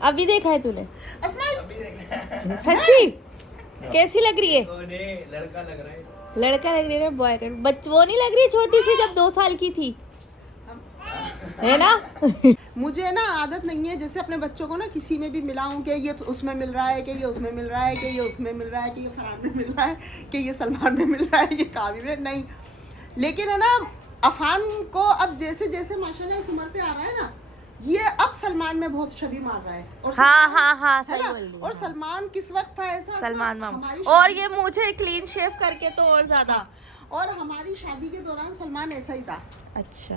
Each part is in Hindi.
अभी देखा है तूने? सच्ची? कैसी लग रही है? लड़का लग रहा है। लड़का लग रही है, बॉय कट। वो नहीं लग रही छोटी सी जब 2 साल की थी, है ना? मुझे ना आदत नहीं है जैसे अपने बच्चों को ना किसी में भी मिलाऊं कि ये उसमें मिल रहा है, कि ये उसमें मिल रहा है, कि ये उसमें मिल रहा है, कि ये फरहान में मिल रहा है, कि ये सलमान में मिल रहा है, ये कावी में नहीं। लेकिन है ना, अफान को अब जैसे जैसे माशाल्लाह इस उम्र पे आ रहा है ना, ये अब सलमान में बहुत छवि मार रहा है। और हाँ है सही ना? बोल रही है। और सलमान किस वक्त था ऐसा? सलमान मामा। हमारी और शादी- ये मुझे क्लीन शेव करके तो और ज्यादा। और हमारी शादी के दौरान सलमान ऐसा ही था। अच्छा।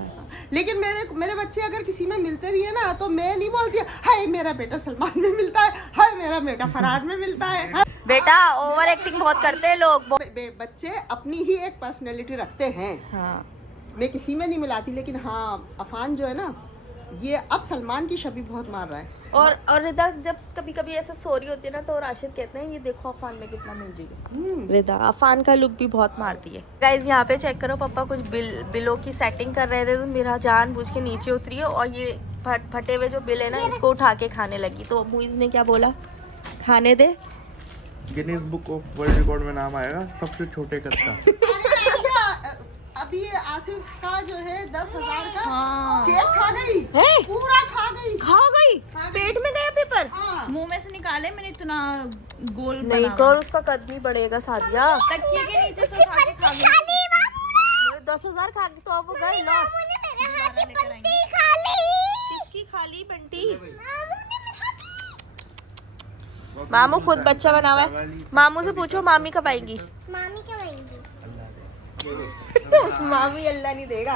लेकिन मेरे बच्चे अगर किसी में मिलते भी है ना, तो मैं नहीं बोलती हाय मेरा बेटा सलमान में मिलता है, हाय मेरा बेटा फरहान में मिलता है। बेटा ओवर एक्टिंग बहुत करते हैं लोग। बच्चे अपनी ही एक पर्सनैलिटी रखते हैं। हाँ। मैं किसी में नहीं मिलाती, लेकिन हाँ अफान जो है ना, ये अब सलमान की छवि बहुत मार रहा है। और रिदा जब कभी कभी ऐसा सो रही होती है ना, तो राशिद कहते हैं ये देखो अफान में कितना मिल रही है। रिदा अफान का लुक भी बहुत मारती है। गाइस यहाँ पे चेक करो, पापा कुछ बिलों की सेटिंग कर रहे थे, तो मेरा जानबूझ के नीचे उतरी है और ये फटे हुए जो बिल है ना, इसको उठा के खाने लगी। तो मुइज ने क्या बोला, खाने दे। Guinness book of world record में नाम आएगा सबसे छोटे कद का। अभी आसिफ का जो है 10,000 का हाँ। चेक खा गई है? पूरा खा गई। पेट में गया पेपर। मुंह में से निकाले मैंने, इतना गोल नहीं बना कर, उसका कद भी बढ़ेगा सादिया। तकिए के नीचे से उठा के खा गई। 10,000 खा के तो अब गए लॉस। किसकी खाली बंटी? मामू खुद बच्चा बना हुआ है। मामू से पूछो मामी कब आएंगी। मामी अल्लाह नहीं देगा,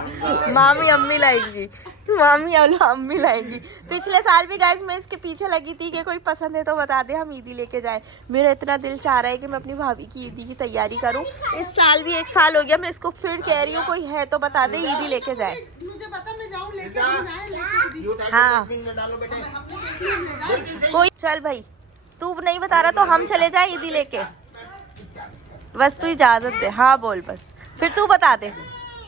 मामी अम्मी लाएंगी। मामी अम्मी लाएंगी। पिछले साल भी गाइस मैं इसके पीछे लगी थी कि कोई पसंद है तो बता दे, हम ईदी लेके जाए। मेरा इतना दिल चाह रहा है कि मैं अपनी भाभी की ईदी की तैयारी करूं। इस साल भी 1 साल हो गया, मैं इसको फिर कह रही हूँ कोई है तो बता दे, ईदी लेके जाए। मुझे पता, मैं जाऊं लेके हम जाएं लेके। हाँ कोई चल भाई, तू नहीं बता रहा तो हम चले जाए ईदी लेके, बस तू इजाजत दे। हाँ बोल बस, फिर तू बता दे।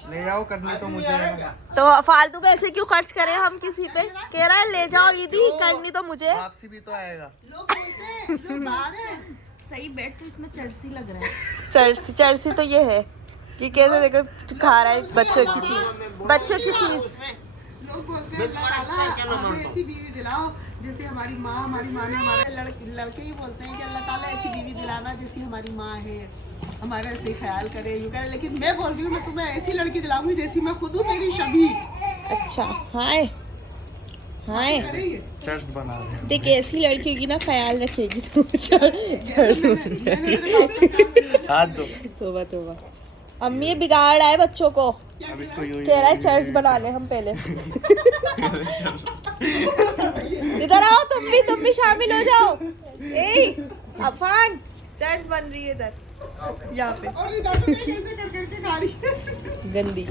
ले जाओ, करनी तो मुझे है। तो फालतू पैसे क्यों खर्च करें हम किसी पे? कह रहा है ले जाओ ईदी, करनी तो मुझे। वापसी भी तो आएगा। लोग बोलते हैं सही बेड तो इसमें चर्सी लग रहा है। चर्सी तो ये है कि कैसे देखो खा रहा है बच्चों की चीज, बच्चों की चीज। लोग बोलते हैं अल्लाह ताला हमें ऐसी बीवी दिलाओ जैसे हमारी माँ ने हमारे लड़के ही बोलते हैं कि अल्लाह ताला ऐसी बीवी दिलाना जैसी हमारी माँ है, हमारे ऐसे ख्याल करे, यूँ करे। लेकिन मैं बोल रही हूँ, मैं तुम्हें ऐसी लड़की दिलाऊंगी जैसी मैं खुद हूँ, मेरी शबी। अच्छा हाय हाय, चर्च बना रहे देख ऐसी लड़की होगी ना, ख्याल रखेगी तो चर्च। हाथ दो। तोबा तोबा, अम्मी ये बिगाड़ रहा है बच्चों को। अब इसको यूं कह रहा है चर्च बना ले हम पहले। इधर आओ, तुम भी शामिल हो जाओ। ए अफान, चर्च बन रही है इधर, यहाँ पे। और रिदा तो देख ऐसे कर करके खा रही है। गंदी।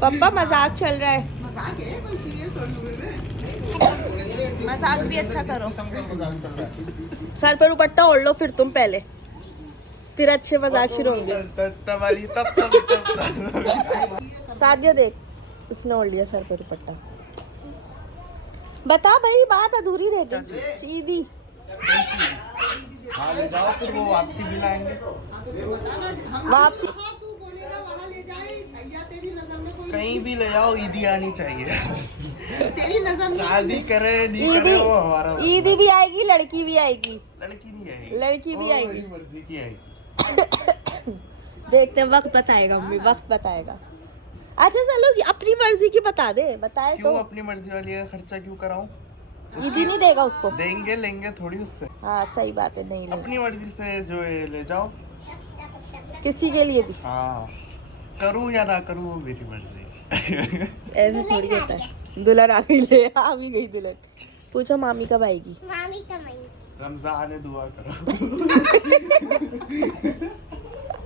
पापा मजाक चल रहा है। मजाक है, कोई सीरियस थोड़ी है। मजाक भी अच्छा करो। सर पर दुपट्टा ओढ़ लो फिर तुम पहले, फिर अच्छे मजाक शुरू होंगे। सादिया देख, उसने ओढ़ लिया सर पर दुपट्टा। बता भाई, बात अधूरी रह गई। ईदी हाँ ले जाओ, फिर वो वापसी भी लाएंगे। वापसी तू बोलेगा वहाँ ले जाए भैया, तेरी नजर में कोई कहीं भी ले जाओ, ईदी आनी चाहिए। तेरी नजर में शादी करे नहीं करे वो हमारा। ईदी भी आएगी, लड़की भी आएगी। लड़की नहीं आएगी, लड़की भी वो आएगी। मेरी मर्जी की आएगी। देखते हैं, वक्त बताएगा मम्मी, वक्त बताएगा। अच्छा चलो अपनी मर्जी की बता दे, बताए क्यों तो। अपनी मर्जी वाली का खर्चा क्यों कराऊं? ईदी नहीं देगा उसको। देंगे लेंगे थोड़ी उससे। हाँ सही बात है, नहीं ले। अपनी मर्जी से जो है ले जाओ। किसी के लिए भी हाँ, करूँ या ना करूँ वो मेरी मर्जी। ऐसे थोड़ी होता है। दुल्हन आ गई, ले आ भी गई दुल्हन। पूछो मामी कब आएगी। रमजान है, दुआ करो।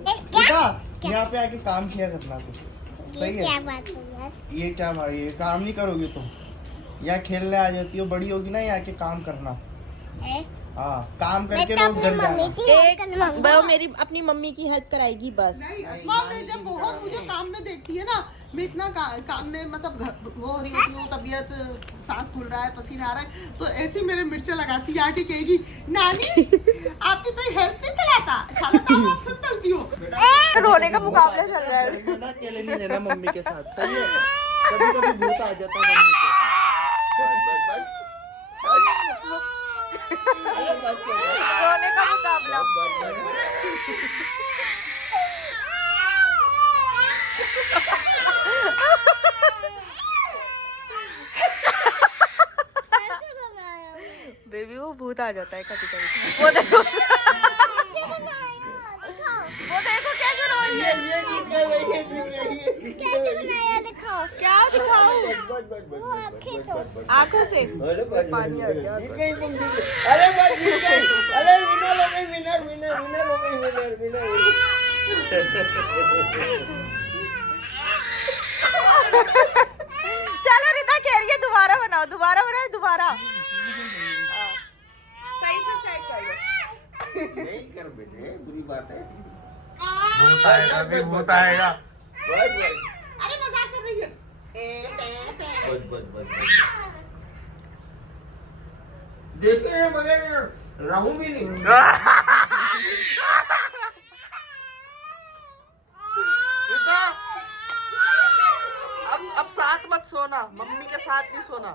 बेटा यहाँ पे आके काम किया करना तुम, सही है? क्या बात है यार? ये क्या भाई, ये काम नहीं करोगे तुम? यहाँ खेलने आ जाती हो, बड़ी होगी ना यहाँ के काम करना। हाँ काम करके मैं तो रोज अपनी घर मम्मी जाना। की हेल्प करवाऊंगा। वो मेरी अपनी मम्मी की हेल्प कराएगी बस। नहीं अस्मा ने जब बहुत मुझे काम में देखती है ना, मैं इतना काम में मतलब वो हो रही होती हूँ, तबीयत सांस फूल रहा है, पसीना आ रहा है, तो ऐसी मेरे मिर्चा लगाती है, आके कहेगी नानी आपकी तो हेल्प नहीं कराता, शाला तो आप खुद तलती हो। रोने का मुकाबला चल रहा है। ना अकेले नहीं रहना मम्मी के साथ, सही है। कभी कभी भूत आ जाता है मम्मी को। रोने का मुकाबला। कैसे बनाया? बेबी वो भूत आ जाता है कभी कभी। वो देखो वो देखो कैसे रो रही है। कैसे बनाया दिखाओ। क्या दिखाऊं? वो आंखें तो आंखों से पानी आ गया। अरे बस जीत गई। अरे विनर हो गई, विनर हो गई, विनर। चलो रिता कह रही है दोबारा बनाओ, दोबारा बनाओ, दोबारा। सही से सेट कर लो। नहीं कर बेटे, बुरी बात है। भूत आएगा, अभी भूत आएगा। अरे मजाक कर रही है। बस। देखे हैं मगर रहूं भी नहीं। रिता, अब साथ मत सोना, मम्मी के साथ नहीं सोना।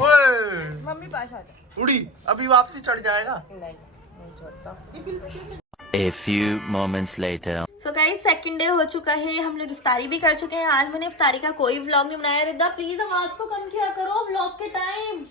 ओए, मम्मी पास आ जा। उड़ी अभी वापसी चढ़ जाएगा। नहीं छोड़ता। A few moments later. So guys second day हो चुका है, हम लोग इफ्तारी भी कर चुके हैं। आज मैंने इफ्तारी का कोई व्लॉग नहीं बनाया। रिदा प्लीज आवाज को कम किया करो व्लॉग के टाइम।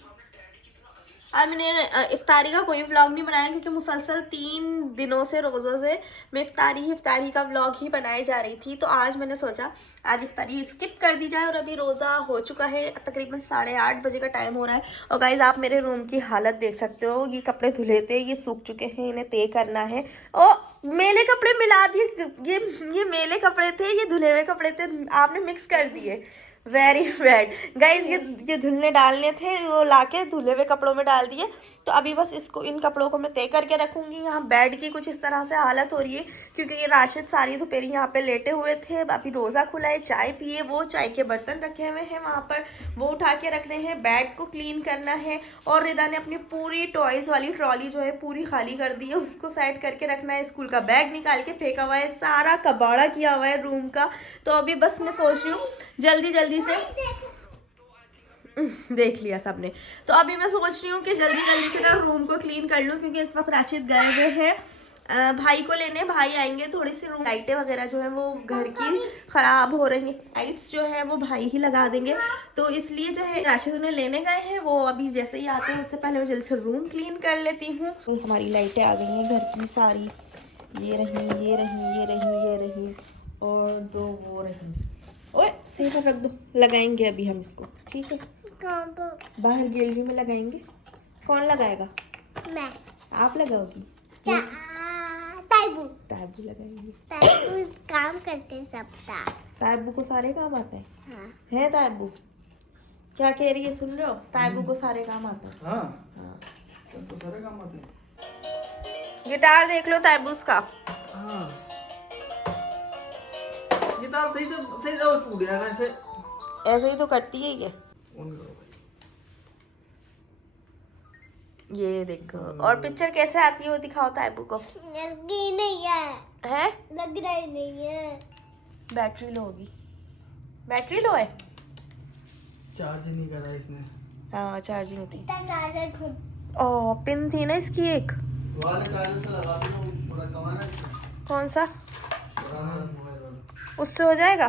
आज मैंने इफ्तारी का कोई व्लॉग नहीं बनाया क्योंकि मुसलसल 3 दिनों से रोज़ों से मैं इफ्तारी का व्लॉग ही बनाई जा रही थी। तो आज मैंने सोचा आज इफ्तारी स्किप कर दी जाए। और अभी रोज़ा हो चुका है, तकरीबन 8:30 बजे का टाइम हो रहा है। और गाइज आप मेरे रूम की हालत देख सकते हो, ये कपड़े धुले थे, ये सूख चुके हैं, इन्हें तय करना है। और मेले कपड़े मिला दिए, ये मेले कपड़े थे, ये धुले हुए कपड़े थे, आपने मिक्स कर दिए। Very bad guys. ये धुलने डालने थे, वो लाके धुले हुए कपड़ों में डाल दिए। तो अभी बस इसको, इन कपड़ों को मैं तय करके रखूँगी। यहाँ बेड की कुछ इस तरह से हालत हो रही है क्योंकि ये राशिद सारी दोपहर यहाँ पे लेटे हुए थे। अभी रोज़ा खुला है, चाय पिए, वो चाय के बर्तन रखे हुए हैं वहाँ पर, वो उठा के रखने हैं। बेड को क्लीन करना है। और रिदा ने अपनी पूरी टॉयज़ वाली ट्रॉली जो है पूरी खाली कर दी है, उसको साइड करके रखना है। स्कूल का बैग निकाल के फेंका हुआ है, सारा कबाड़ा किया हुआ है रूम का। तो अभी बस मैं सोच रही हूँ जल्दी से देख लिया सबने। तो अभी मैं सोच रही हूँ कि जल्दी से ना रूम को क्लीन कर लूँ क्योंकि इस वक्त राशिद गए हुए हैं भाई को लेने। भाई आएंगे, थोड़ी सी रूम लाइटें वगैरह जो है वो घर की ख़राब हो रही हैं, लाइट्स जो है वो भाई ही लगा देंगे। तो इसलिए जो है राशिद उन्हें लेने गए हैं, वो अभी जैसे ही आते हैं उससे पहले मैं जल्दी से रूम क्लीन कर लेती हूँ। हमारी लाइटें आ गई हैं घर की सारी, ये रही और 2 वो रही। ओए सेफ रख दो, लगाएंगे अभी हम इसको, ठीक है? कहाँ पर? बाहर गैलरी में लगाएंगे। कौन लगाएगा? मैं। आप लगाओगी? ताइबू लगाएंगे। ताइबू काम करते सबका। ताइबू को सारे काम आते हैं? हाँ। है ताइबू? क्या कह रही है, सुन रहे हो? ताइबू को सारे काम आता है। हाँ, तो सारे काम आते हैं। गिटार देख लो ताइबूस का। हाँ, गिटार सही से टूट गया वैसे। ऐसे ही तो करती है ये। ये देखो। और पिक्चर कैसे आती है वो दिखाओ ताइबू को। लगी नहीं है। लग रहा ही नहीं है। बैटरी लो होगी। बैटरी लो है? चार्ज नहीं करा इसने। हाँ चार्जिंग थी। चार्जर खुद। ओ पिन थी ना इसकी एक। वाले चार्जर से लगा देना, पूरा कमाना है। कौन सा? पुराना मोबाइल वाला। उससे हो जाएगा?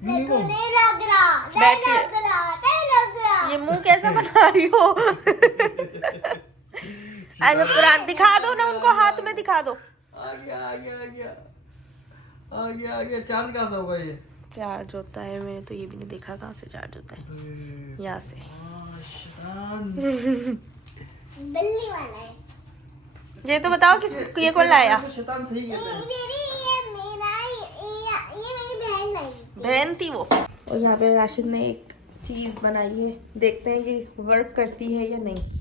नहीं लग रहा। बैटरी- नहीं लग रहा। ये मुंह कैसा बना रही हो? अरे पुरान दिखा दो ना उनको, हाथ में दिखा दो। आ गया। चार्ज कहाँ से होगा ये? चार्ज होता है, मैंने तो ये भी नहीं देखा कहाँ से चार्ज होता है। यहाँ से। बिल्ली वाला है। ये तो बताओ किस ये कौन लाया? शैतान सही कहते हैं। ये मेरी बहन लाई। बहन थी वो। और यहाँ पे राशिद ने एक चीज़ बनाई है, देखते हैं कि वर्क करती है या नहीं।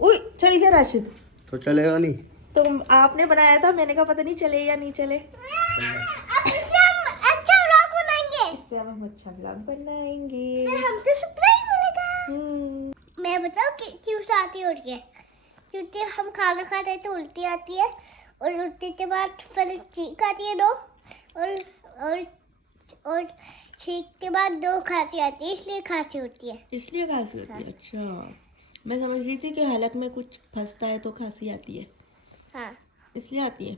उई चल गया राशिद। तो चलेगा नहीं। तो आपने बनाया था, मैंने कहा पता नहीं चले या नहीं चले। अब इससे हम अच्छा व्लॉग बनाएंगे। इससे अब हम अच्छा व्लॉग बनाएंगे। फिर हमको सरप्राइज मिलेगा। मैं बताऊँ कि क्यों आती हो रही है? क्योंकि हम खाना खा रहे तो उल्टी आती है, और उल्टी के बाद फिर चीख आती है 2, और छींक के बाद 2 खांसी आती है, इसलिए खांसी होती है। इसलिए खांसी होती है। अच्छा, मैं समझ रही थी कि हलक में कुछ फंसता है तो खांसी आती है, हाँ। इसलिए आती है।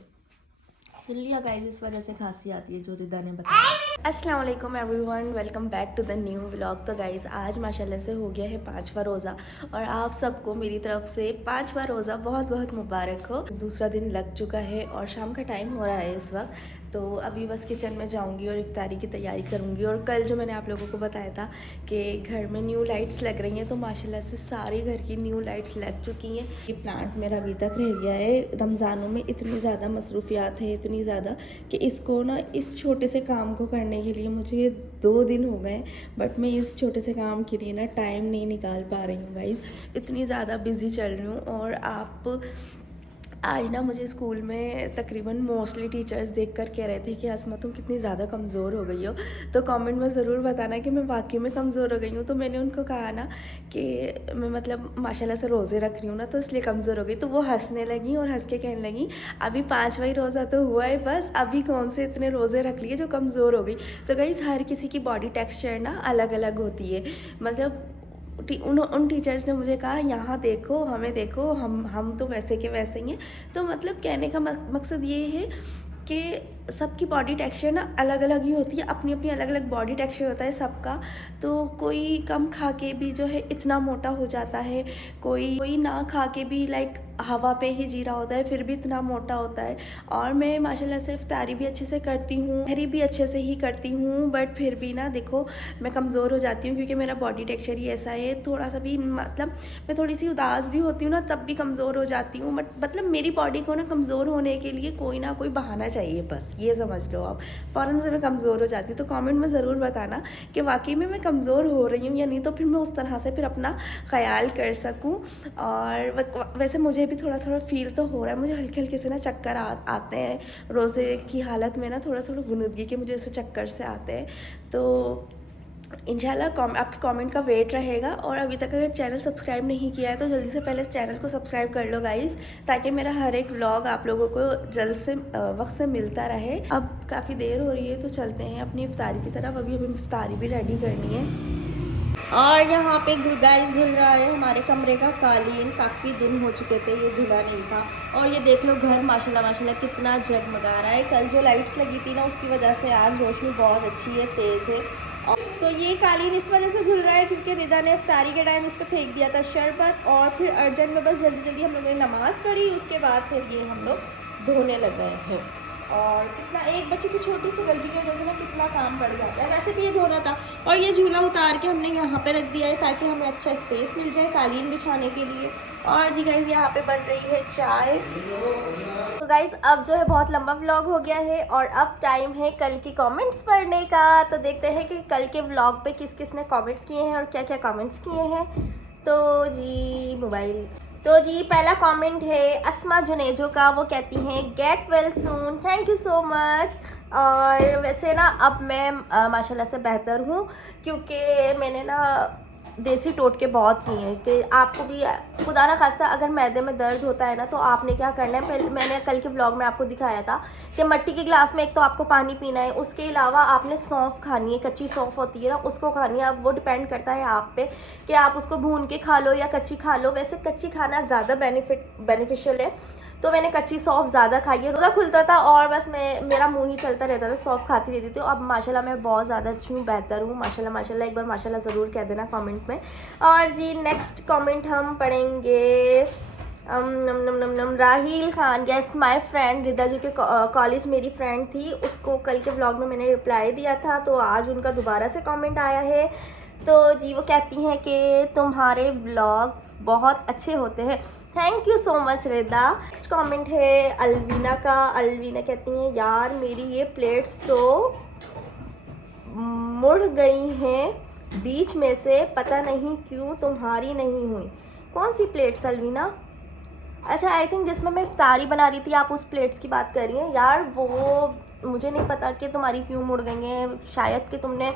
सुन लिया गाइस, इस वजह से खांसी आती है जो रिदा ने बताया। अस्सलाम वालेकुम everyone, welcome back to the new vlog. तो गाइस आज माशाल्लाह से हो गया है 5वां रोज़ा, और आप सबको मेरी तरफ से 5वां रोज़ा बहुत बहुत मुबारक हो। दूसरा दिन लग चुका है और शाम का टाइम हो रहा है इस वक्त। तो अभी बस किचन में जाऊंगी और इफ्तारी की तैयारी करूंगी। और कल जो मैंने आप लोगों को बताया था कि घर में न्यू लाइट्स लग रही हैं, तो माशाल्लाह से सारे घर की न्यू लाइट्स लग चुकी हैं। ये प्लांट मेरा अभी तक रह गया है। रमज़ानों में इतनी ज़्यादा मसरूफियात है, इतनी ज़्यादा कि इसको ना, इस छोटे से काम को करने के लिए मुझे 2 दिन हो गए, बट मैं इस छोटे से काम के लिए ना टाइम नहीं निकाल पा रही हूँ गाइस। इतनी ज़्यादा बिज़ी चल रही हूँ। और आप आज ना मुझे स्कूल में तकरीबन मोस्टली टीचर्स देखकर कह रहे थे कि आसमा तुम कितनी ज़्यादा कमज़ोर हो गई हो। तो कमेंट में ज़रूर बताना कि मैं वाकई में कमज़ोर हो गई हूँ। तो मैंने उनको कहा ना कि मैं मतलब माशाल्लाह से रोज़े रख रही हूँ ना, तो इसलिए कमज़ोर हो गई। तो वो हंसने लगी और हंस के कहने लगी अभी 5वां ही रोज़ा तो हुआ है, बस अभी कौन से इतने रोज़े रख लिए जो कमज़ोर हो गई। तो गाइस हर किसी की बॉडी टेक्सचर ना अलग अलग होती है। मतलब उन टीचर्स ने मुझे कहा यहाँ देखो, हमें देखो, हम तो वैसे के वैसे ही हैं। तो मतलब कहने का मकसद ये है कि सबकी बॉडी टेक्सचर ना अलग अलग ही होती है, अपनी अपनी अलग अलग बॉडी टेक्सचर होता है सबका। तो कोई कम खा के भी जो है इतना मोटा हो जाता है, कोई ना खा के भी लाइक हवा पे ही जी रहा होता है फिर भी इतना मोटा होता है। और मैं माशाल्लाह से इफ्तारी भी अच्छे से करती हूँ, सहरी भी अच्छे से ही करती हूँ, बट फिर भी ना देखो मैं कमज़ोर हो जाती हूँ क्योंकि मेरा बॉडी टेक्सचर ही ऐसा है। थोड़ा सा भी मतलब मैं थोड़ी सी उदास भी होती हूँ ना, तब भी कमज़ोर हो जाती हूँ। बट मतलब मेरी बॉडी को ना कमज़ोर होने के लिए कोई ना कोई बहाना चाहिए, बस ये समझ लो आप। फ़ौरन से मैं कमज़ोर हो जाती हूँ। तो कमेंट में ज़रूर बताना कि वाकई में मैं कमज़ोर हो रही हूँ या नहीं, तो फिर मैं उस तरह से फिर अपना ख्याल कर सकूँ। और वैसे मुझे भी थोड़ा थोड़ा फील तो हो रहा है, मुझे हल्के हल्के से ना चक्कर आते हैं रोज़े की हालत में ना, थोड़ा थोड़ा गुनूदगी के मुझे ऐसे चक्कर से आते हैं। तो इंशाल्लाह आपके कमेंट का वेट रहेगा। और अभी तक अगर चैनल सब्सक्राइब नहीं किया है तो जल्दी से पहले इस चैनल को सब्सक्राइब कर लो गाइस, ताकि मेरा हर एक व्लॉग आप लोगों को जल्द से वक्त से मिलता रहे। अब काफ़ी देर हो रही है तो चलते हैं अपनी इफ्तारी की तरफ। अभी इफ्तारी भी रेडी करनी है। और यहाँ पे गाइस धुल रहा है हमारे कमरे का कालीन, काफ़ी दिन हो चुके थे ये धुला नहीं था। और ये देख लो घर माशाल्लाह माशाल्लाह कितना जगमगा रहा है। कल जो लाइट्स लगी थी ना उसकी वजह से आज रोशनी बहुत अच्छी है, तेज़ है। तो ये कालीन इस वजह से धुल रहा है क्योंकि रिदा ने इफ्तारी के टाइम इस पर फेंक दिया था शरबत, और फिर अर्जेंट में बस जल्दी जल्दी हम लोगों ने नमाज़ पढ़ी, उसके बाद फिर ये हम लोग धोने लग गए हैं। और कितना एक बच्चे की छोटी सी गलती की वजह से ना कितना काम बढ़ जाता है। वैसे भी ये धोना था। और ये झूला उतार के हमने यहाँ पे रख दिया है ताकि हमें अच्छा स्पेस मिल जाए कालीन बिछाने के लिए। और जी गाइस यहाँ पे बन रही है चाय। तो गाइस अब जो है बहुत लंबा व्लॉग हो गया है और अब टाइम है कल की कमेंट्स पढ़ने का। तो देखते हैं कि कल के व्लॉग पे किस किस ने कमेंट्स किए हैं और क्या क्या कमेंट्स किए हैं। तो जी पहला कमेंट है अस्मा जुनेजो का। वो कहती हैं get well soon, thank you so much. और वैसे ना अब मैं माशाल्लाह से बेहतर हूँ क्योंकि मैंने ना देसी टोटके बहुत किए हैं कि आपको भी खुदा ना खास्ता अगर मैदे में दर्द होता है ना तो आपने क्या करना है। पहले मैंने कल के व्लॉग में आपको दिखाया था कि मिट्टी के गिलास में एक तो आपको पानी पीना है, उसके अलावा आपने सौंफ खानी है, कच्ची सौंफ होती है ना उसको खानी है। अब वो डिपेंड करता है आप पे कि आप उसको भून के खा लो या कच्ची खा लो। वैसे कच्ची खाना ज़्यादा बेनिफिशियल है, तो मैंने कच्ची सौंफ ज़्यादा खाई है। रोज़ा खुलता था और बस मेरा मुंह ही चलता रहता था, सौंफ खाती रहती थी। अब माशाल्लाह मैं बहुत ज़्यादा अच्छी हूँ, बेहतर हूँ माशाल्लाह माशाल्लाह। एक बार माशाल्लाह ज़रूर कह देना कमेंट में। और जी नेक्स्ट कमेंट हम पढ़ेंगे। राहील खान, गेस माय फ्रेंड रिदा जो कि कॉलेज मेरी फ्रेंड थी, उसको कल के व्लॉग में मैंने रिप्लाई दिया था, तो आज उनका दोबारा से कमेंट आया है। तो जी वो कहती हैं कि तुम्हारे व्लॉग्स बहुत अच्छे होते हैं, thank you so much Rida. Next comment है अलवीना का। अलवीना कहती हैं यार मेरी ये प्लेट्स तो मुड़ गई हैं, बीच में से पता नहीं क्यों तुम्हारी नहीं हुई। कौन सी प्लेट सलवीना? अच्छा आई थिंक जिसमें मैं इफ्तारी बना रही थी, आप उस प्लेट्स की बात कर रही हैं यार। वो मुझे नहीं पता कि तुम्हारी क्यों मुड़ गई हैं, शायद कि तुमने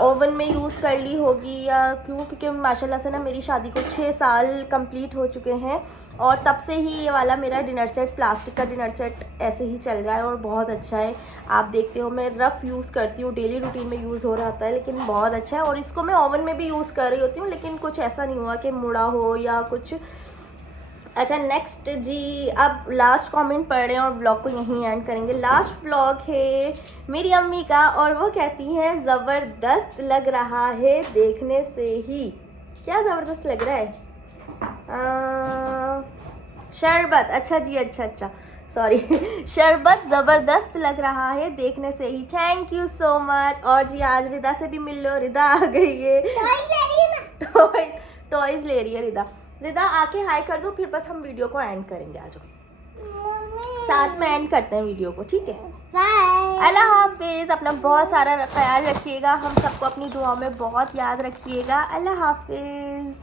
ओवन में यूज़ कर ली होगी या क्यों, क्योंकि माशाल्लाह से ना मेरी शादी को 6 साल कंप्लीट हो चुके हैं और तब से ही ये वाला मेरा डिनर सेट, प्लास्टिक का डिनर सेट ऐसे ही चल रहा है और बहुत अच्छा है। आप देखते हो मैं रफ़ यूज़ करती हूँ, डेली रूटीन में यूज़ हो रहा होता है, लेकिन बहुत अच्छा है। और इसको मैं ओवन में भी यूज़ कर रही होती हूँ, लेकिन कुछ ऐसा नहीं हुआ कि मुड़ा हो या कुछ। अच्छा नेक्स्ट जी, अब लास्ट कमेंट पढ़ रहे हैं और व्लॉग को यहीं एंड करेंगे। लास्ट व्लॉग है मेरी अम्मी का और वो कहती हैं ज़बरदस्त लग रहा है देखने से ही। क्या ज़बरदस्त लग रहा है? शरबत, अच्छा जी, अच्छा सॉरी शरबत ज़बरदस्त लग रहा है देखने से ही। Thank you so much. और जी आज रिदा से भी मिल लो, रिदा आ गई है। टॉयज़ ले रही है रिदा। रिदा आके हाय कर दो, फिर बस हम वीडियो को एंड करेंगे। आ जाओ साथ में एंड करते हैं वीडियो को, ठीक है? बाय। अल्लाह हाफिज़। अपना बहुत सारा ख्याल रखिएगा, हम सबको अपनी दुआओं में बहुत याद रखिएगा। अल्लाह हाफिज़।